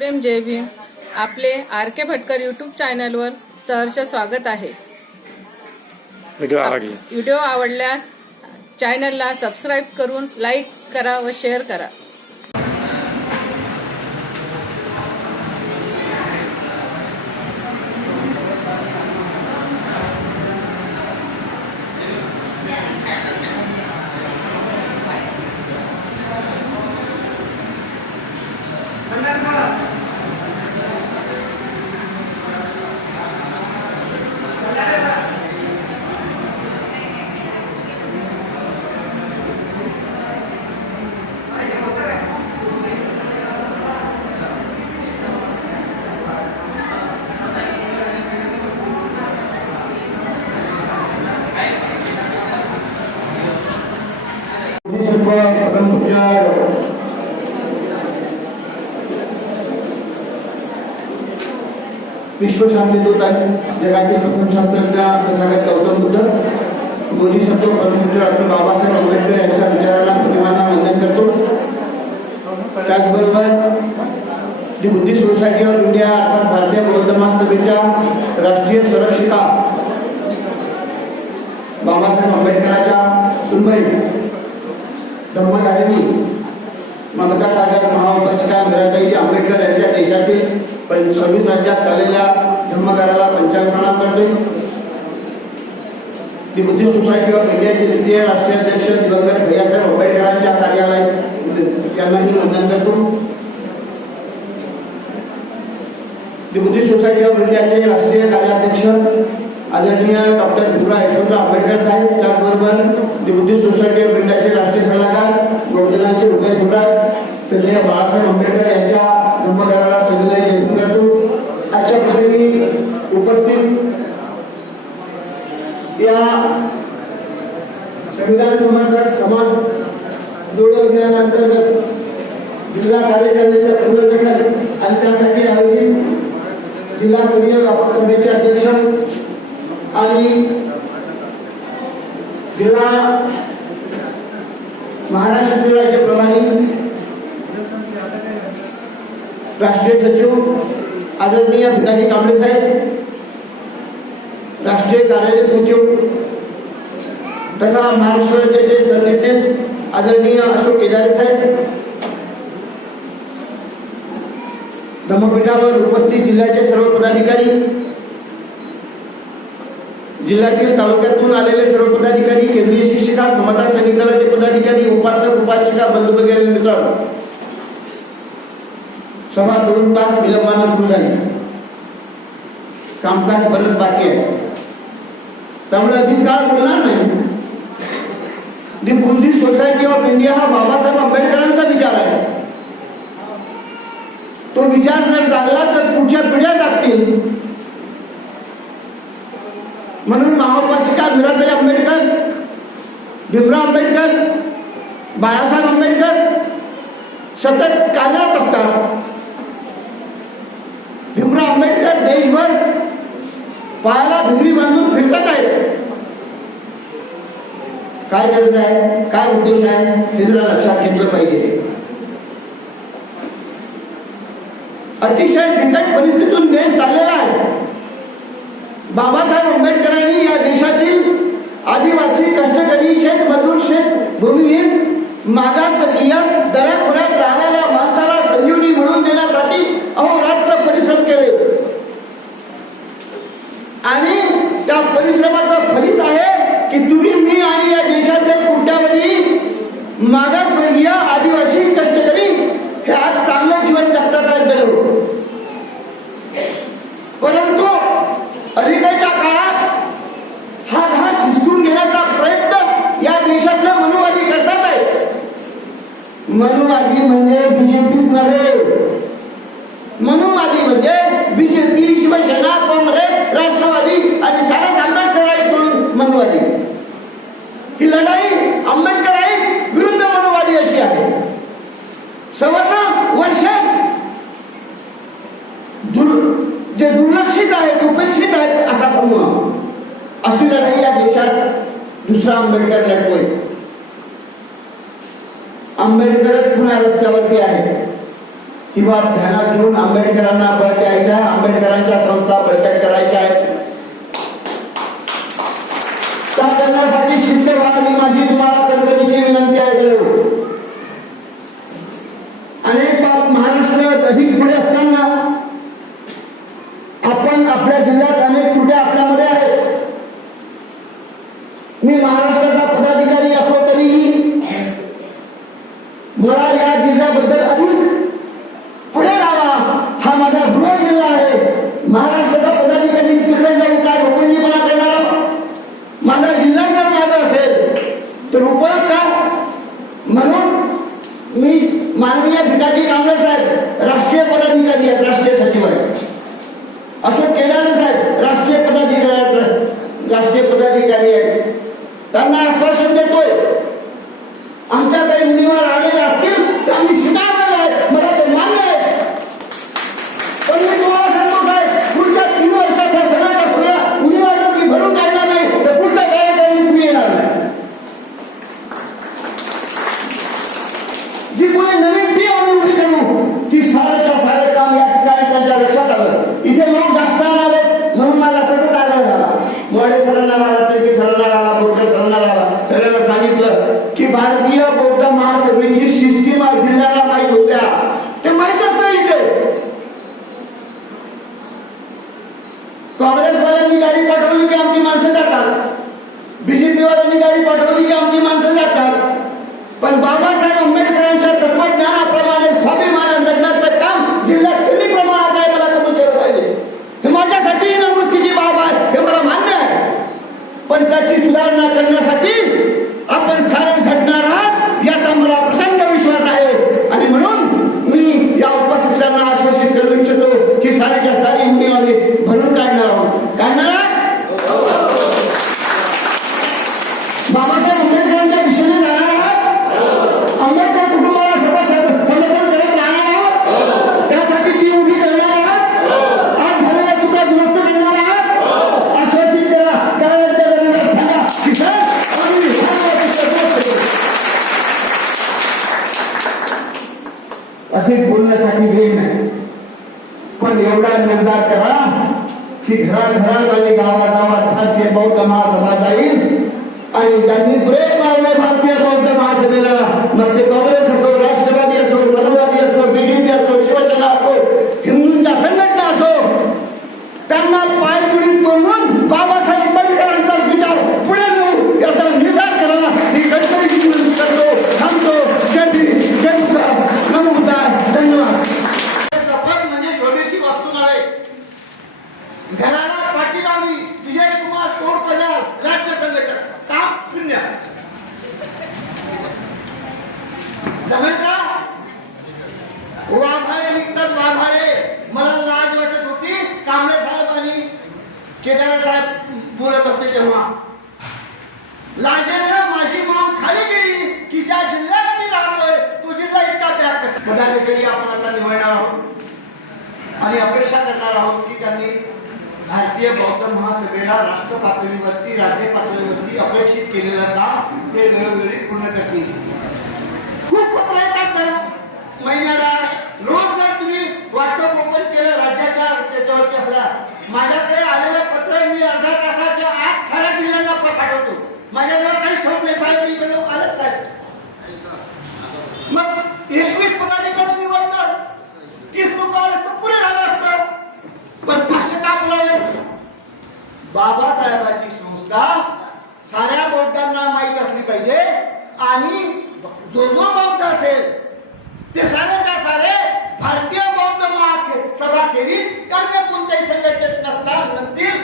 प्रेम जय भीम. आपले आर के भटकर यूट्यूब चॅनलवर सहर्ष स्वागत आहे. व्हिडिओ आवडले. व्हिडिओ आवडल्यास चॅनलला सबस्क्राईब करून लाईक करा व शेअर करा. विश्वशांतीदूत आणि जगाचे प्रथम शास्त्रज्ञ तथागत गौतम बुद्ध बोधिसत्व परमपूज्य डॉक्टर बाबासाहेब आंबेडकर यांच्या विचाराला प्रतिमाना वंदन करतो त्याचबरोबर जी बुद्धिस्ट सोसायटी ऑफ इंडिया अर्थात भारतीय बौद्ध महासभेच्या राष्ट्रीय संरक्षिका बाबासाहेब आंबेडकरांच्या सुनबाई धम्मधारिणी ममता सागर महाउपासिका इंदिराताई आंबेडकर यांच्या देशातील पण सव्वीस राज्यात चाललेल्या धम्मकाराला पंचांग प्रणाम करतोय. दी बुद्धिस्ट सोसायटी ऑफ इंडियाचे द्वितीय राष्ट्रीय अध्यक्ष दिवंगत भैयाकर आंबेडकरांच्या कार्यालय यांनाही वंदन करतो. दी बुद्धिस्ट सोसायटी ऑफ इंडियाचे राष्ट्रीय कार्याध्यक्ष आदरणीय डॉक्टर भीमराव यशवंतराव आंबेडकर साहेब त्याचबरोबर दी बुद्धिस्ट सोसायटी ऑफ इंडियाचे राष्ट्रीय सल्लागार बहुजनांचे हृदय सम्राट श्रद्धेय बाळासाहेब आंबेडकर यांच्या जन्मदिनाला सविनय जयंती करतो आजच्या प्रसंगी उपस्थित या संविधान समर्थक समाज जोडो अभियानांतर्गत जिल्हा पुनर्गठन आणि त्यासाठी आयोजित जिल्हास्तरीय व्यापक सभेचे अध्यक्ष आणि जिल्हा महाराष्ट्र राज्य प्रभारी राष्ट्रीय सचिव आदरणीय भिकारी कांबळे साहेब राष्ट्रीय कार्यालय सचिव तथा महाराष्ट्र राज्याचे सरचिटणीस आदरणीय अशोक केदारे साहेब धम्मपीठावर उपस्थित जिल्ह्याचे सर्व पदाधिकारी जिल्ह्यातील तालुक्यातून आलेले सर्व पदाधिकारी केंद्रीय शिक्षिका समता सैनिक दलाचे पदाधिकारी उपासक उपासिका बंधू वगैरे मित्रांनो सभा दोन तास विलंबानं सुरू झाली. कामकाज बरंच बाकी आहे. त्यामुळे अधिक काळ बोलणार नाही. The Buddhist society of India हा बाबासाहेब आंबेडकरांचा विचार आहे. तो विचार जर लागला तर पुढच्या पिढ्या जागतील म्हणून महाउपासिका मीराताई आंबेडकर भीमराव आंबेडकर बाळासाहेब आंबेडकर सतत कार्यरत असतात. भीमराव आंबेडकर देशभर पायाला भिंगरी बांधून फिरतात आहेत. काय गरज आहे? काय उद्देश आहे? हे जरा लक्षात घेतलं पाहिजे. अतिशय बिकट परिस्थितीतून देश चाललेला आहे. बाबासाहेब आंबेडकरांनी या देशातील आदिवासी कष्टकरी शेत मजूर शेत भूमिहीन मागासवर्गीय दराखोऱ्यात राहणाऱ्या माणसाला संजीवनी मिळवून देण्यासाठी अहोरात्र परिश्रम केले. आणि त्या परिश्रमाचं फलित आहे की तुम्ही मी आणि या देशातील मनुवादी म्हणजे बीजेपीच नव्हे. मनुवादी म्हणजे बीजेपी, शिवसेना, काँग्रेस, राष्ट्रवादी आणि सारा आंबेडकर सोडून मनुवादी. ही लढाई आंबेडकर विरुद्ध मनुवादी अशी आहे. सवर्ण वर्ष दुर, जे दुर्लक्षित आहेत, उपेक्षित आहेत असा समूह. अशी लढाई या देशात दुसरा आंबेडकर लढतोय. आंबेडकरच पुन्हा रस्त्यावरती आहे. किंवा ध्यानात घेऊन आंबेडकरांना बळ द्यायच्या आंबेडकरांच्या संस्था बळकट करायच्या आहेत. त्या करण्यासाठी शिंदे व्हावी माझी तुम्हाला कडकडीची विनंती आहे देव. अनेक बाब महाराष्ट्र अधिक पुढे असताना आपण आपल्या जिल्ह्यात अनेक त्रुट्या आपल्यामध्ये आहेत मी महाराष्ट्राचा पदाधिकारी असलो तरीही मला या जिल्ह्याबद्दल अधिक पुढे लावा हा माझा गृह जिल्हा आहे महाराष्ट्राचा पदाधिकारी तिकडे जाऊन काय हुकुंजीपणा करणार माझा जिल्हा जर माझा असेल तर उपयोग का म्हणून मी माननीय भिकाजी कांबळे साहेब राष्ट्रीय पदाधिकारी आहेत राष्ट्रीय सचिव आहेत अशोक केदारे साहेब राष्ट्रीय पदाधिकारी आहेत राष्ट्रीय पदाधिकारी आहेत त्यांना आश्वासन देतोय आमच्या काही मुलीवर आलेले असतील तर आम्ही स्वीकारलेलं आहे मला ते मान्य आहे पण मी तुम्हाला सांगतो काय पुढच्या तीन वर्षाचा सगळ्या सगळ्या मुलीवर मी भरून काढला नाही तर पुढच्या काही काही मी येणार नाही जी मुले नवीन ती आम्ही उभी करू ती सारेच्या सारे काम या ठिकाणी त्यांच्या लक्षात आलं इथे लोक जास्त आणावेत म्हणून मला सतत आढळ झाला मोडे सरांना आला तिरकी आला बोरकर आला. सगळ्यांना सांगितलं की भारतीय बौद्ध महासभेची सिस्टीम जिल्ह्याला अधिक बोलण्यासाठी वेळ नाही. पण एवढा निर्धार करा की घराघरात आणि गावागावात भारतीय बौद्ध महासभा जाईल आणि ज्यांनी ब्रेक लावलाय भारतीय बौद्ध महासभेला मग ते काँग्रेस असो राष्ट्रवादी असो मनवादी असो बीजेपी असो शिवसेना असो जमेल का? वाभाळे निघतात वाभाळे मला लाज वाटत होती कांबळे साहेब आणि केदार साहेब बोलत होते तेव्हा. लाजेनं माझी मान खाली गेली की ज्या जिल्ह्यात मी राहतोय तो जिल्हा इतका त्याग पदाधिकारी आपण आता निवडणार आहोत. आणि अपेक्षा करणार आहोत की त्यांनी भारतीय बौद्ध महासभेला राष्ट्र पातळीवरती राज्य पातळीवरती अपेक्षित केलेलं काम ते वेळोवेळी पूर्ण करतील. महिन्याला रोज जर तुम्ही व्हॉट्सअप ओपन केलं राज्याच्या याच्यावरती असला माझ्याकडे आलेलं पत्र मी अर्धा तासाच्या आत साऱ्या जिल्ह्यांना पाठवतो. माझ्याजवळ काही ठोकले साहेब साडेतीनशे लोक आलेच साहेब. मग एकवीस पदाधिकारी निवडतात तीस लोक आले तर पुरे झालं असतं. पण पाचशे का बोलावले? बाबासाहेबाची संस्था साऱ्या बौद्धांना माहीत असली पाहिजे आणि जो जो बौद्ध असेल ते सारेच्या सारे भारतीय बौद्ध महासभा खेरीज अन्य कोणत्याही संघटनेत नसतात नसतील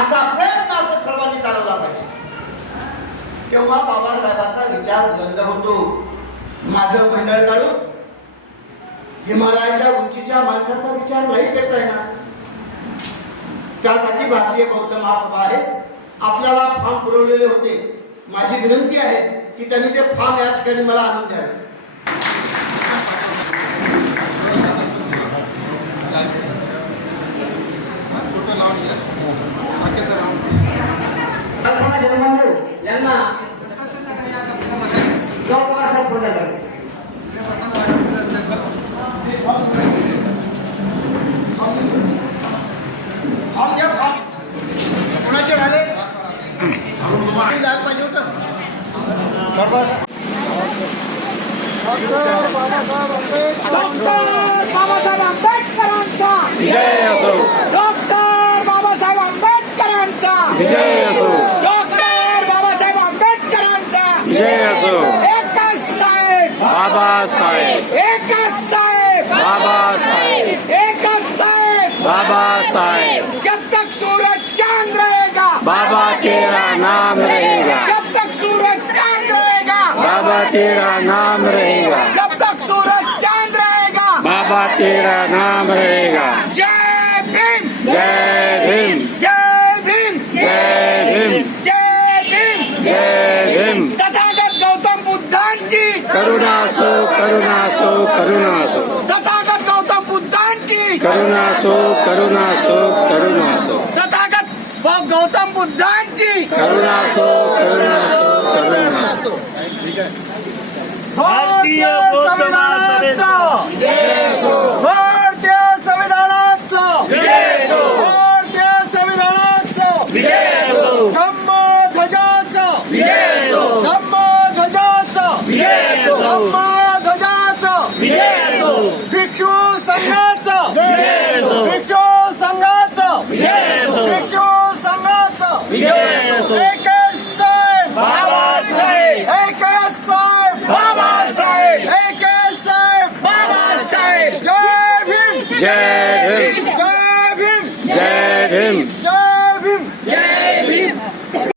असा प्रयत्न आपण सर्वांनी चालवला पाहिजे. तेव्हा बाबासाहेबांचा विचार बुलंद होतो. माझं मंडळ काढून हिमालयाच्या उंचीच्या माणसाचा विचार नाही करता येणार. त्यासाठी भारतीय बौद्ध महासभा आहे. आपल्याला फॉर्म पुरवलेले होते. माझी विनंती आहे की त्यांनी ते फॉर्म या ठिकाणी मला आणून द्यावे. यांना बाबासाहेब एकच साहेब। बाबासाहेब एकच साहेब। जब तक सूरज चाँद रहेगा बाबा तेरा नाम रहेगा। जब तक सूरज चाँद रहेगा बाबा तेरा नाम रहेगा जब तक सूरज चाँद रहेगा। बाबा तेरा नाम रहेगा। जय भीम। जय भीम। जय करुणासो करुणासो करुणासो तथागत गौतम बुद्धांची. करुणासो करुणासो करुणासो तथागत गौतम बुद्धांची. करुणासो करुणासो करुणासो भारतीय संविधानाचा